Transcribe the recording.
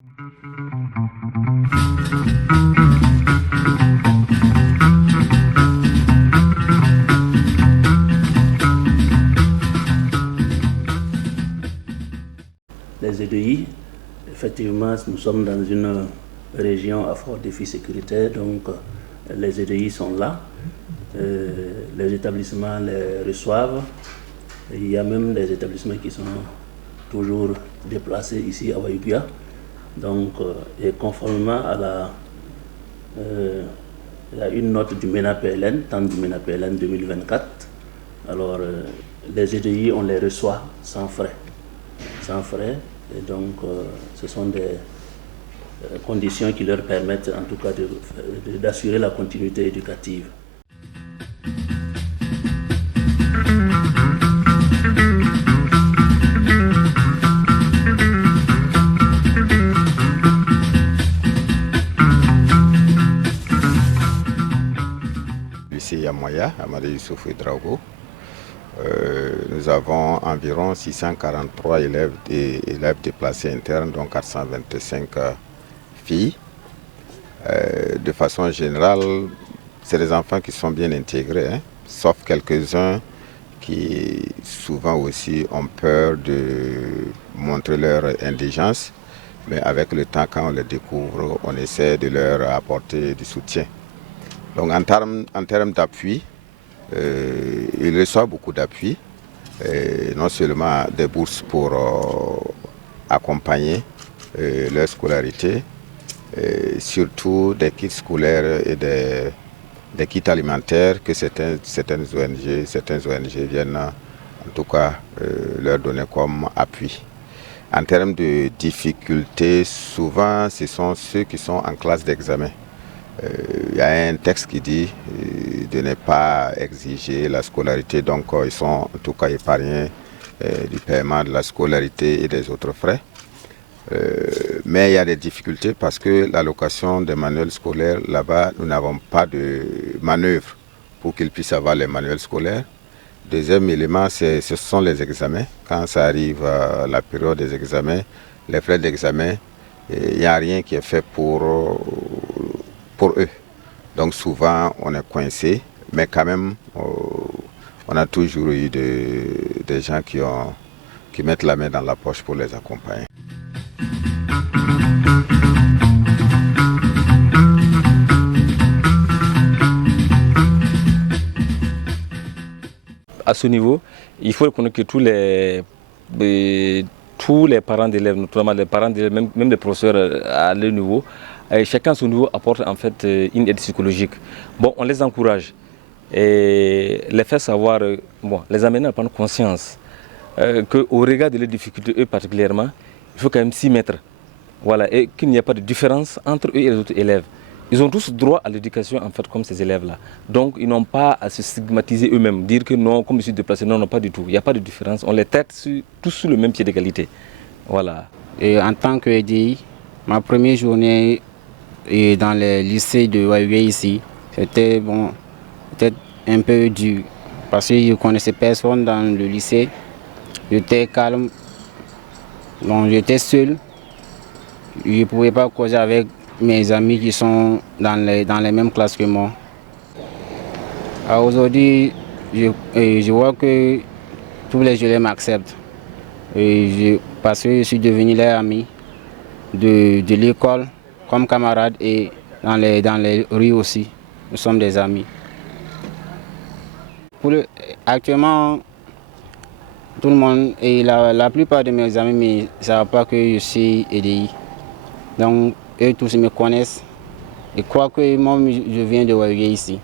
Les EDI, effectivement, nous sommes dans une région à fort défi sécuritaire, donc les EDI sont là, les établissements les reçoivent. Il y a même des établissements qui sont toujours déplacés ici à Waïbia. Donc, et conformément à une note du MENA-PLN, tant du MENA-PLN 2024, alors les EDI, on les reçoit sans frais. Sans frais, et donc ce sont des conditions qui leur permettent en tout cas d'assurer la continuité éducative. Lycée Yamoya, Amadou Youssouf Ouedraogo. Nous avons environ 643 élèves déplacés internes, dont 425 filles. De façon générale, c'est des enfants qui sont bien intégrés, hein, sauf quelques-uns qui souvent aussi ont peur de montrer leur indigence. Mais avec le temps, quand on les découvre, on essaie de leur apporter du soutien. Donc en termes d'appui, ils reçoivent beaucoup d'appui, non seulement des bourses pour accompagner leur scolarité, surtout des kits scolaires et des kits alimentaires que certaines ONG viennent en tout cas leur donner comme appui. En termes de difficultés, souvent ce sont ceux qui sont en classe d'examen. Il y a un texte qui dit de ne pas exiger la scolarité, donc ils sont en tout cas épargnés du paiement de la scolarité et des autres frais. Mais il y a des difficultés parce que l'allocation des manuels scolaires, là-bas, nous n'avons pas de manœuvre pour qu'ils puissent avoir les manuels scolaires. Deuxième élément, ce sont les examens. Quand ça arrive à la période des examens, les frais d'examen, il n'y a rien qui est fait pour eux. Donc souvent on est coincé, mais quand même on a toujours eu des gens qui mettent la main dans la poche pour les accompagner. À ce niveau, il faut reconnaître que tous les parents d'élèves, notamment les parents d'élèves, même les professeurs à leur niveau, chacun à son niveau apporte en fait une aide psychologique. Bon, on les encourage et les fait savoir, les amener à prendre conscience qu'au regard de leurs difficultés, eux particulièrement, il faut quand même s'y mettre. Voilà, et qu'il n'y a pas de différence entre eux et les autres élèves. Ils ont tous droit à l'éducation en fait comme ces élèves-là. Donc ils n'ont pas à se stigmatiser eux-mêmes, dire que non, comme je suis déplacé, non, pas du tout. Il n'y a pas de différence. On les traite tous sur le même pied d'égalité. Voilà. Et en tant que EDI, ma première journée dans le lycée de Waïbia ici, c'était peut-être un peu dur parce que je ne connaissais personne dans le lycée. J'étais calme, donc j'étais seul. Je ne pouvais pas causer avec mes amis qui sont dans les mêmes classes que moi. Aujourd'hui, je vois que tous les jeunes m'acceptent parce que je suis devenu leur ami de l'école comme camarade et dans les rues aussi. Nous sommes des amis. Actuellement, tout le monde et la plupart de mes amis ne savent pas que je suis EDI. Donc, eux tous me connaissent et croient que moi je viens de Waïbia ici.